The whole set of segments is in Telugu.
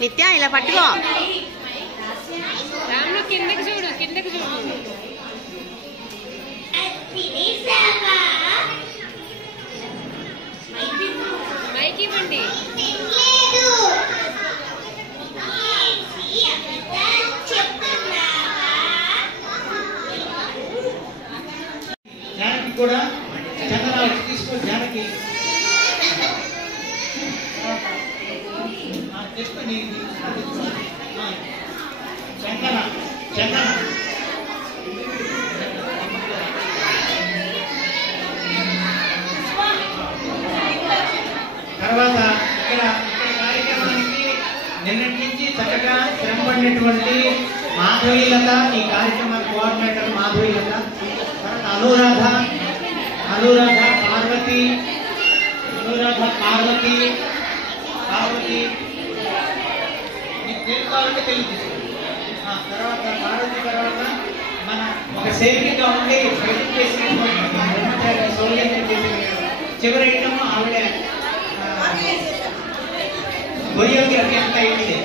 నిత్య ఇలా పట్టుకో. కిందకి చూడు, కిందకి చూడు. మైక్ ఇవ్వండి. జానకి కూడా చందన తీసుకో. జానకి చందన చందన తర్వాత ఇక్కడ కార్యక్రమానికి నిన్నటి నుంచి చక్కగా శ్రమపడినటువంటి మాధవీలత, ఈ కార్యక్రమ కోఆర్డినేటర్ మాధవీలత, తర్వాత అనురాధ పార్వతి నీకు తెలుసుకోవాలంటే తెలుగు. తర్వాత పార్వతి తర్వాత మన ఒక సేవికగా ఉండి ఫైటింగ్ చేసినటువంటి సౌల్యం చివరి ఐటమ్ ఆవిడ కొరియోగ్రఫీ అంతా అయింది.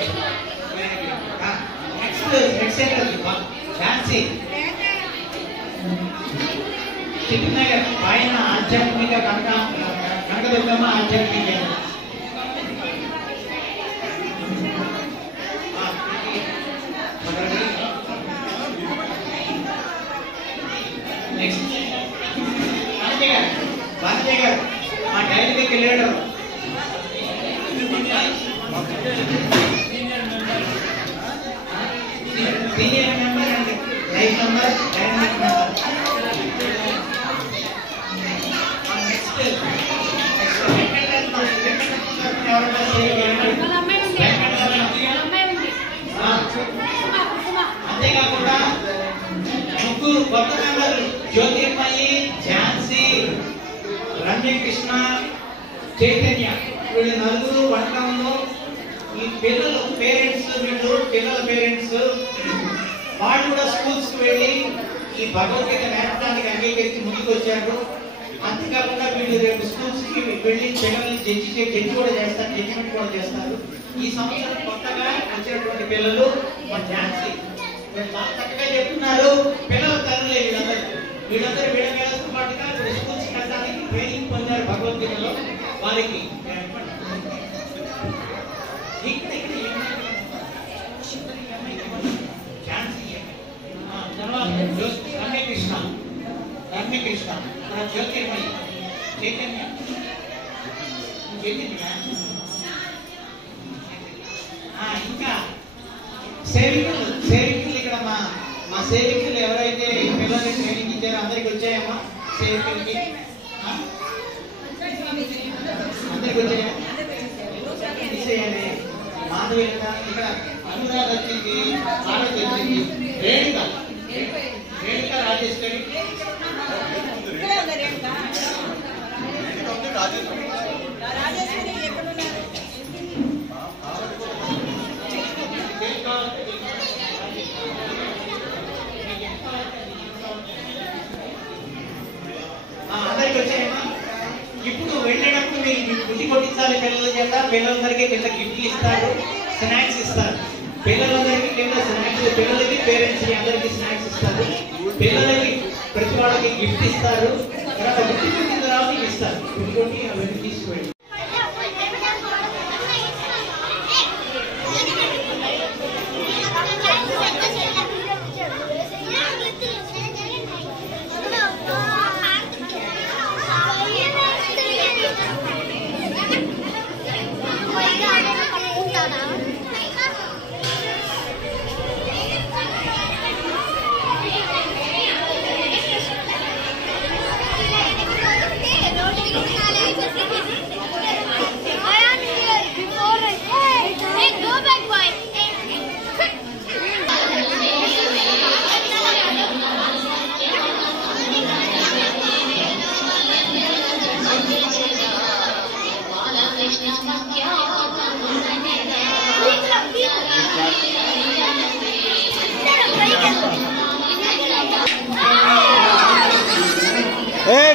ఝాన్సీ చిట్నగర్ పైన ఆధ్యాత్మిక కనకదుర్గమ్మ ఆధ్యాత్మిక భారతీయ గారు మా డైరీకి వెళ్ళాడు. సీనియర్ మెంబర్ అండి, లైఫ్ మెంబర్, డైనమిక్ మెంబర్. అంతేకాకుండా ముగ్గురు కొత్త మెంబర్లు జ్యోతిర్మయి, ఝాన్సీ, రమ్యకృష్ణ, చైతన్య, వీళ్ళు నలుగురు వంటంలో ఈ పిల్లల పేరెంట్స్, వీళ్ళు పిల్లల పేరెంట్స్ వాళ్ళు కూడా స్కూల్స్ కి వెళ్ళి ఈ భగవద్గీత నేర్పడానికి అంగీకరించి ముందుకు వచ్చారు. అంతేకాకుండా వీళ్ళు రేపు స్కూల్స్ కి వెళ్ళి పిల్లల్ని జడ్జి కూడా చేస్తారు, జడ్జిమెంట్ కూడా చేస్తారు. ఈ సంవత్సరం కొత్తగా వచ్చినటువంటి పిల్లలు మన ఝాన్సీ చాలా చక్కగా చెప్తున్నారు. పిల్లల తల్లులే వీళ్ళందరూ వీళ్ళ పిల్లలతో పాటుగా స్కూల్స్ వెళ్ళడానికి ట్రైనింగ్ పొందారు భగవద్గీతలో. వారికి రమ్యకృష్ణ జ్యోతిర్మయి చైతన్య ఇంకా సేవికులు ఇక్కడ మా సేవికులు ఎవరైతే పిల్లలకి ట్రైనింగ్ ఇచ్చారో అందరికి వచ్చాయమ్మా? సేవికులకి అందరికి వచ్చాయా? మాధవి ఇక్కడ అనురాధ వచ్చింది, ఆరోగ్య వచ్చింది, రేణుక రాజేశ్వరి అందరికి వచ్చాయమ్మా? ఇప్పుడు వెళ్ళేటప్పుడు మీరు బుద్ధి కొట్టించాలి పిల్లల చేత. పిల్లలందరికీ కింద గిఫ్ట్లు ఇస్తారు, స్నాక్స్ ఇస్తారు. పిల్లలందరికీ కింద స్నాక్స్, పిల్లలకి పేరెంట్స్ అందరికీ స్నాక్స్ ఇస్తారు. పిల్లలకి ప్రతి వాళ్ళకి గిఫ్ట్ ఇస్తారు. తర్వాత బుద్ధి కొట్టిన తర్వాత ఇస్తారు. బుద్ధి కొట్టి అవన్నీ తీసుకువెళ్ళి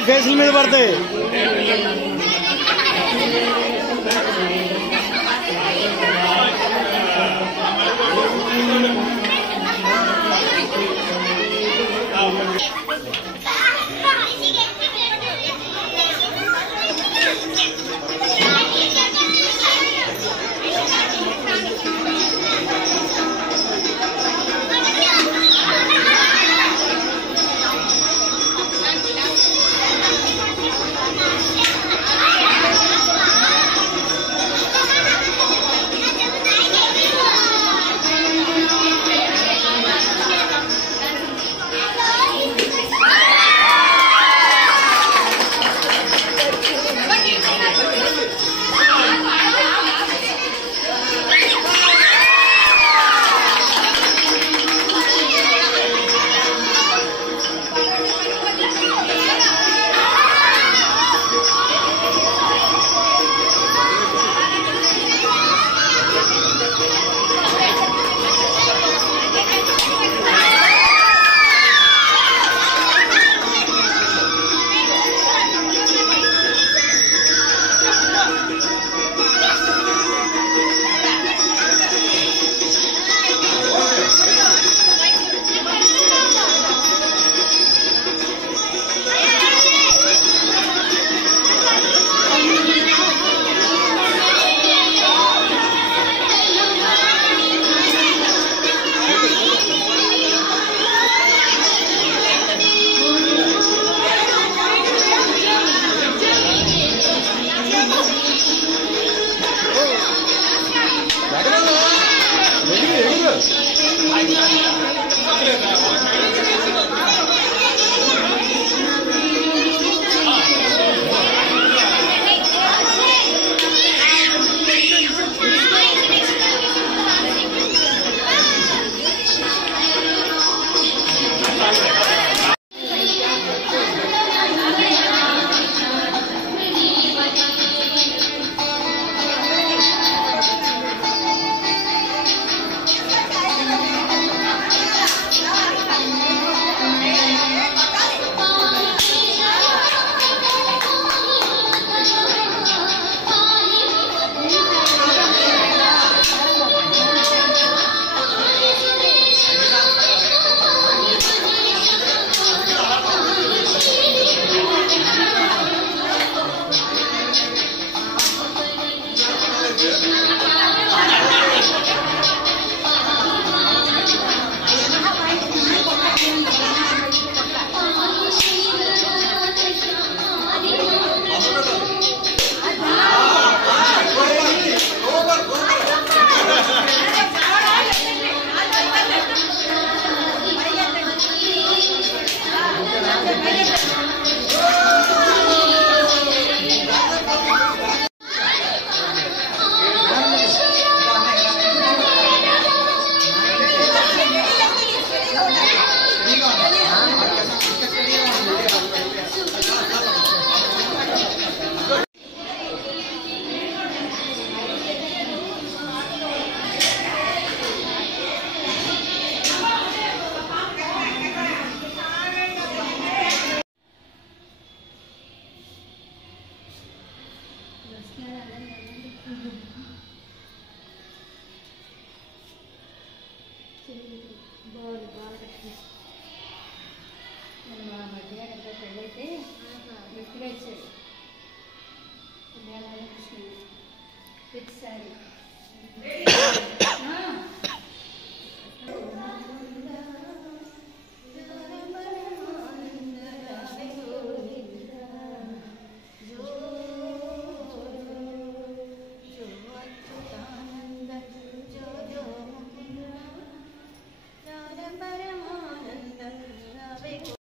ఫేసుల మీద పడతాయి. నేను మా మధ్యగా ఎంత పెళ్ళైతే గిఫ్ట్గా ఇచ్చాడు కృష్ణుడు పిచ్చి సారీ